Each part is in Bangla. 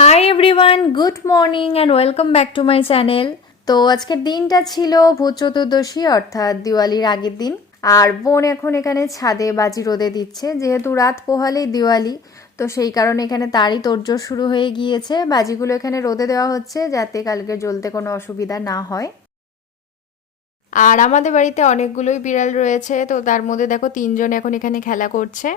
Hi everyone, good morning and welcome back to my channel. তো আজকের দিনটা ছিল ভূত চতুর্দশী অর্থাৎ দিওয়ালির আগের দিন। আর বোন এখন এখানে ছাদে বাজি রোদে দিচ্ছে, যেহেতু রাত পোহালেই দিওয়ালি, তো সেই কারণে এখানে তারই তোড়জোড় শুরু হয়ে গিয়েছে। বাজিগুলো এখানে রোদে দেওয়া হচ্ছে যাতে কালকে জ্বলতে কোনো অসুবিধা না হয়। আর আমাদের বাড়িতে অনেকগুলোই বিড়াল রয়েছে, তো তার মধ্যে দেখো তিনজন এখন এখানে খেলা করছে।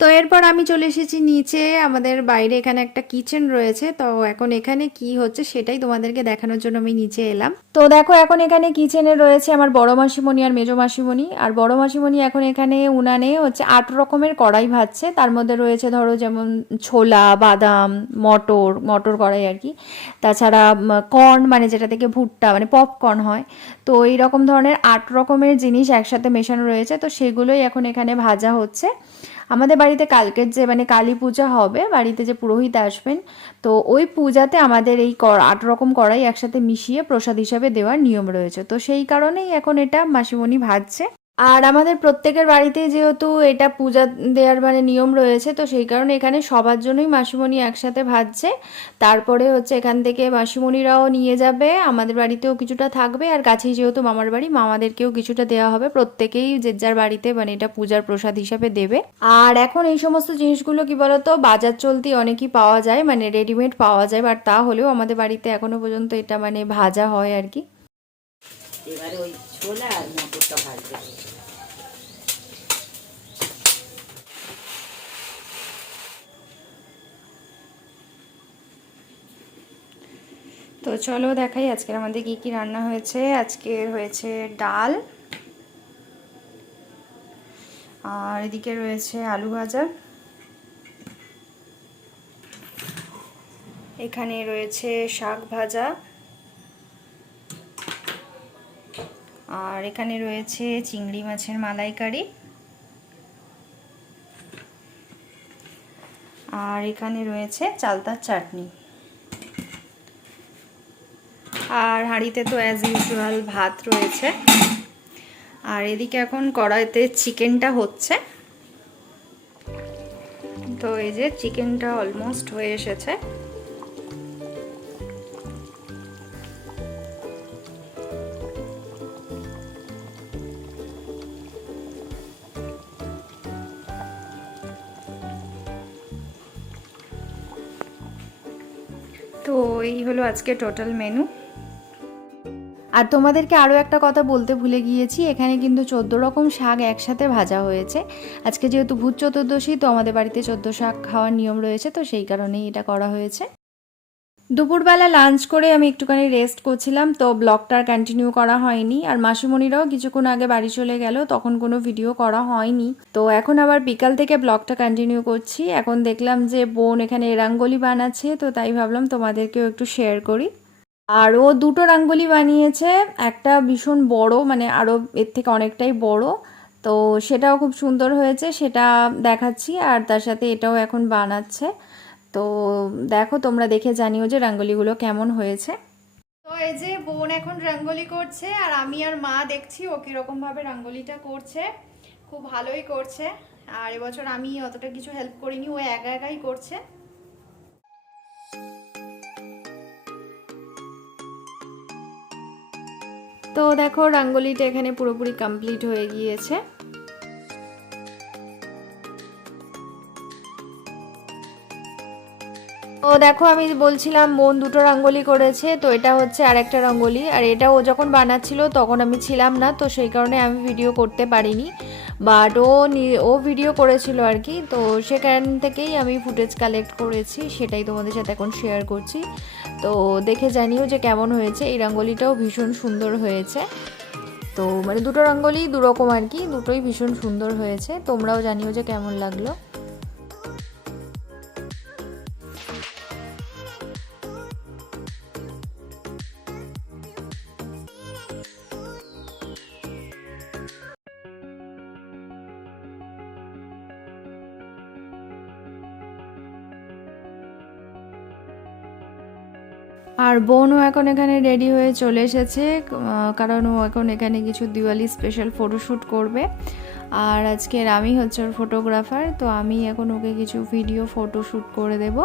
তো এরপর আমি চলে এসেছি নিচে, আমাদের বাইরে এখানে একটা কিচেন রয়েছে। তো এখন এখানে কি হচ্ছে সেটাই তোমাদেরকে দেখানোর জন্য আমি নিচে এলাম। তো দেখো এখন এখানে কিচেনে রয়েছে আমার বড় মাসিমণি আর মেজো মাসিমণি। আর বড় মাসিমণি এখন এখানে উনানে হচ্ছে 8 রকমের কড়াই ভাজছে। তার মধ্যে রয়েছে ধরো যেমন ছোলা, বাদাম, মটর কড়াই আর কি। তাছাড়া কর্ন, মানে যেটা থেকে ভুট্টা মানে পপকর্ন হয়। তো এই রকম ধরনের 8 রকমের জিনিস একসাথে মেশানো রয়েছে, তো সেগুলোই এখন এখানে ভাজা হচ্ছে। আমাদের বাড়িতে কালকের যে মানে কালী পূজা হবে, বাড়িতে যে পুরোহিত আসবেন, তো ওই পূজাতে আমাদের এই 8 রকম কড়াই একসাথে মিশিয়ে প্রসাদ হিসাবে দেওয়ার নিয়ম রয়েছে। তো সেই কারণেই এখন এটা মাসিমণি ভাজছে। আর আমাদের প্রত্যেকের বাড়িতে যেহেতু এটা পূজা দেওয়ার মানে নিয়ম রয়েছে, তো সেই কারণে এখানে সবার জন্যই মাসিমণি একসাথে ভাজছে। তারপরে হচ্ছে এখান থেকে মাসিমণিরাও নিয়ে যাবে, আমাদের বাড়িতেও কিছুটা থাকবে, আর কাছেই যেহেতু মামার বাড়ি, মামাদেরকেও কিছুটা দেওয়া হবে। প্রত্যেকেই যে যার বাড়িতে মানে এটা পূজার প্রসাদ হিসাবে দেবে। আর এখন এই সমস্ত জিনিসগুলো কি বলতো, বাজার চলতি অনেকই পাওয়া যায়, মানে রেডিমেড পাওয়া যায়, বাট তা হলেও আমাদের বাড়িতে এখনো পর্যন্ত এটা মানে ভাজা হয় আর কি। এবারে ওই ছোলা আর মটরটা ভাজতে হবে। তো চলো দেখাই আজকের আমাদের কি কি রান্না হয়েছে। আজকে হয়েছে ডাল, আর এদিকে রয়েছে আলু ভাজা, এখানে রয়েছে শাক ভাজা, আর এখানে রয়েছে চিংড়ি মাছের মালাইকারি, আর এখানে রয়েছে চালতার চাটনি। আর হাঁড়িতে তো অ্যাজ ইউজুয়াল ভাত রয়েছে। আর এদিকে এখন কড়াইতে চিকেনটা হচ্ছে। তো এই যে চিকেনটা অলমোস্ট হয়ে এসেছে। তো এই হলো আজকে টোটাল মেনু। আর তোমাদেরকে আরও একটা কথা বলতে ভুলে গিয়েছি, এখানে কিন্তু 14 রকম শাক একসাথে ভাজা হয়েছে। আজকে যেহেতু ভূত চতুর্দশী, তো আমাদের বাড়িতে 14 শাক খাওয়ার নিয়ম রয়েছে, তো সেই কারণেই এটা করা হয়েছে। দুপুরবেলা লাঞ্চ করে আমি একটুখানি রেস্ট করছিলাম, তো ব্লগটার কন্টিনিউ করা হয়নি। আর মাসিমণিরাও কিছুক্ষণ আগে বাড়ি চলে গেল, তখন কোনো ভিডিও করা হয়নি। তো এখন আবার বিকাল থেকে ব্লগটা কন্টিনিউ করছি। এখন দেখলাম যে বোন এখানে রাঙ্গোলি বানাচ্ছে, তো তাই ভাবলাম তোমাদেরকেও একটু শেয়ার করি। আর ও 2টো রাঙ্গোলি বানিয়েছে, একটা ভীষণ বড়, মানে আরও এর থেকে অনেকটাই বড়। তো সেটাও খুব সুন্দর হয়েছে, সেটা দেখাচ্ছি। আর তার সাথে এটাও এখন বানাচ্ছে। তো দেখো, তোমরা দেখে জানিও যে রাঙ্গোলিগুলো কেমন হয়েছে। তো এই যে বোন এখন রাঙ্গোলি করছে, আর আমি আর মা দেখছি ও কিরকম ভাবে রাঙ্গোলিটা করছে। খুব ভালোই করছে। আর এবছর আমি অতটা কিছু হেল্প করিনি, ও একা একাই করছে। তো দেখো রাঙ্গোলিটা এখানে পুরোপুরি কমপ্লিট হয়ে গিয়েছে। তো দেখো আমি বলছিলাম বোন 2টো রাঙ্গোলি করেছে, তো এটা হচ্ছে আরেকটা রঙ্গোলি। আর এটা ও যখন বানাচ্ছিল তখন আমি ছিলাম না, তো সেই কারণে আমি ভিডিও করতে পারিনি। বাট ও ভিডিও করেছিল আর কি, তো সেখান থেকেই আমি ফুটেজ কালেক্ট করেছি, সেটাই তোমাদের সাথে এখন শেয়ার করছি। তো দেখে জানিও যে কেমন হয়েছে। এই রঙ্গোলিটাও ভীষণ সুন্দর হয়েছে। তো মানে 2টো রঙ্গোলি 2 রকম আর কি, দুটোই ভীষণ সুন্দর হয়েছে। তোমরাও জানিও যে কেমন লাগলো। আর বোনও এখন এখানে রেডি হয়ে চলে এসেছে, কারণ ও এখন এখানে কিছু দিওয়ালি স্পেশাল ফটোশ্যুট করবে। আর আজকের আমি হচ্ছে ওর ফটোগ্রাফার, তো আমি এখন ওকে কিছু ভিডিও ফটোশ্যুট করে দেব।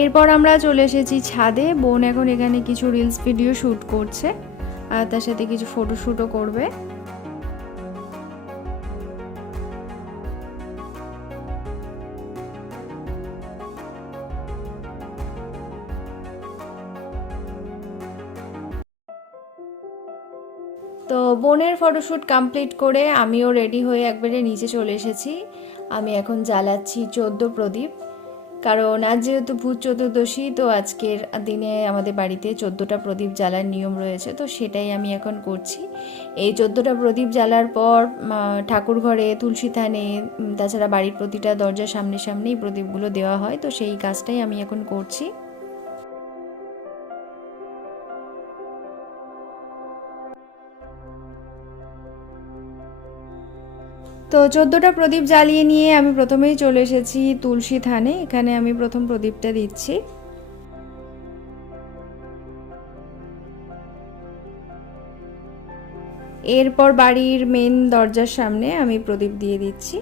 এরপর আমরা চলে এসেছি ছাদে। বোন এখন এখানে কিছু রিলস ভিডিও শ্যুট করছে আর তার সাথে কিছু ফটোশ্যুটও করবে। তো বোনের ফটোশ্যুট কমপ্লিট করে আমিও রেডি হয়ে একবারে নিচে চলে এসেছি। আমি এখন জ্বালাচ্ছি 14 প্রদীপ, কারণ আজ যেহেতু ভূত চতুর্দশী, তো আজকের দিনে আমাদের বাড়িতে 14টা প্রদীপ জ্বালার নিয়ম রয়েছে, তো সেটাই আমি এখন করছি। এই 14টা প্রদীপ জ্বালার পর ঠাকুর ঘরে, তুলসী থানে, তাছাড়া বাড়ির প্রতিটা দরজার সামনে সামনেই প্রদীপগুলো দেওয়া হয়, তো সেই কাজটাই আমি এখন করছি। তো 14টা প্রদীপ জ্বালিয়ে নিয়ে আমি প্রথমেই চলে এসেছি তুলসী থানে। এখানে আমি প্রথম প্রদীপটা দিচ্ছি। এরপর বাড়ির মেন দরজার সামনে আমি প্রদীপ দিয়ে দিচ্ছি।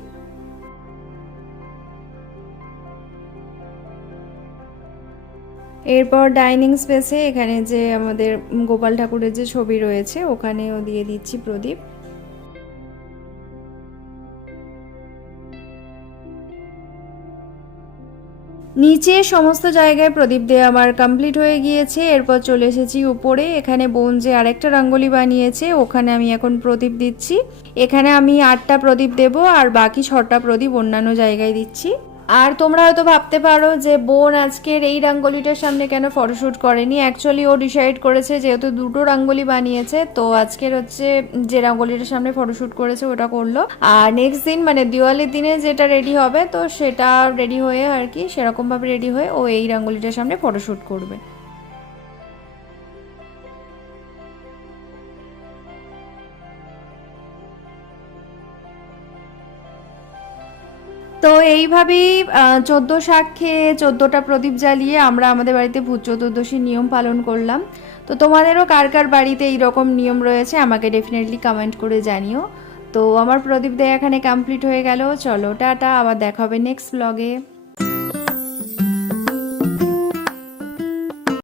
এরপর ডাইনিং স্পেসে এখানে যে আমাদের গোপাল ঠাকুরের যে ছবি রয়েছে ওখানেও দিয়ে দিচ্ছি প্রদীপ। নিচে সমস্ত জায়গায় প্রদীপ দেওয়া আমার কমপ্লিট হয়ে গিয়েছে। এরপর চলে এসেছি উপরে। এখানে বোন যে আরেকটা রঙ্গোলি বানিয়েছে ওখানে আমি এখন প্রদীপ দিচ্ছি। এখানে আমি 8টা প্রদীপ দেব আর বাকি 6টা প্রদীপ অন্যান্য জায়গায় দিচ্ছি। আর তোমরা হয়তো ভাবতে পারো যে বোন আজকের এই রঙ্গোলিটার সামনে কেন ফটোশ্যুট করেনি। অ্যাকচুয়ালি ও ডিসাইড করেছে, যেহেতু দুটো রঙ্গোলি বানিয়েছে, তো আজকের হচ্ছে যে রঙ্গোলিটার সামনে ফটোশ্যুট করেছে ওটা করলো। আর নেক্সট দিন মানে দিওয়ালির দিনে যেটা রেডি হবে, তো সেটা রেডি হয়ে আর কি সেরকমভাবে রেডি হয়ে ও এই রঙ্গোলিটার সামনে ফটোশ্যুট করবে। তো এইভাবেই 14 শাক খেয়ে 14টা প্রদীপ জ্বালিয়ে আমরা আমাদের বাড়িতে ভূত চতুর্দশীর নিয়ম পালন করলাম। তো তোমাদেরও কার কার বাড়িতে এইরকম নিয়ম রয়েছে আমাকে ডেফিনেটলি কমেন্ট করে জানিও। তো আমার প্রদীপ দেয়া এখানে কমপ্লিট হয়ে গেল। চলো টাটা, আবার দেখা হবে নেক্সট ব্লগে।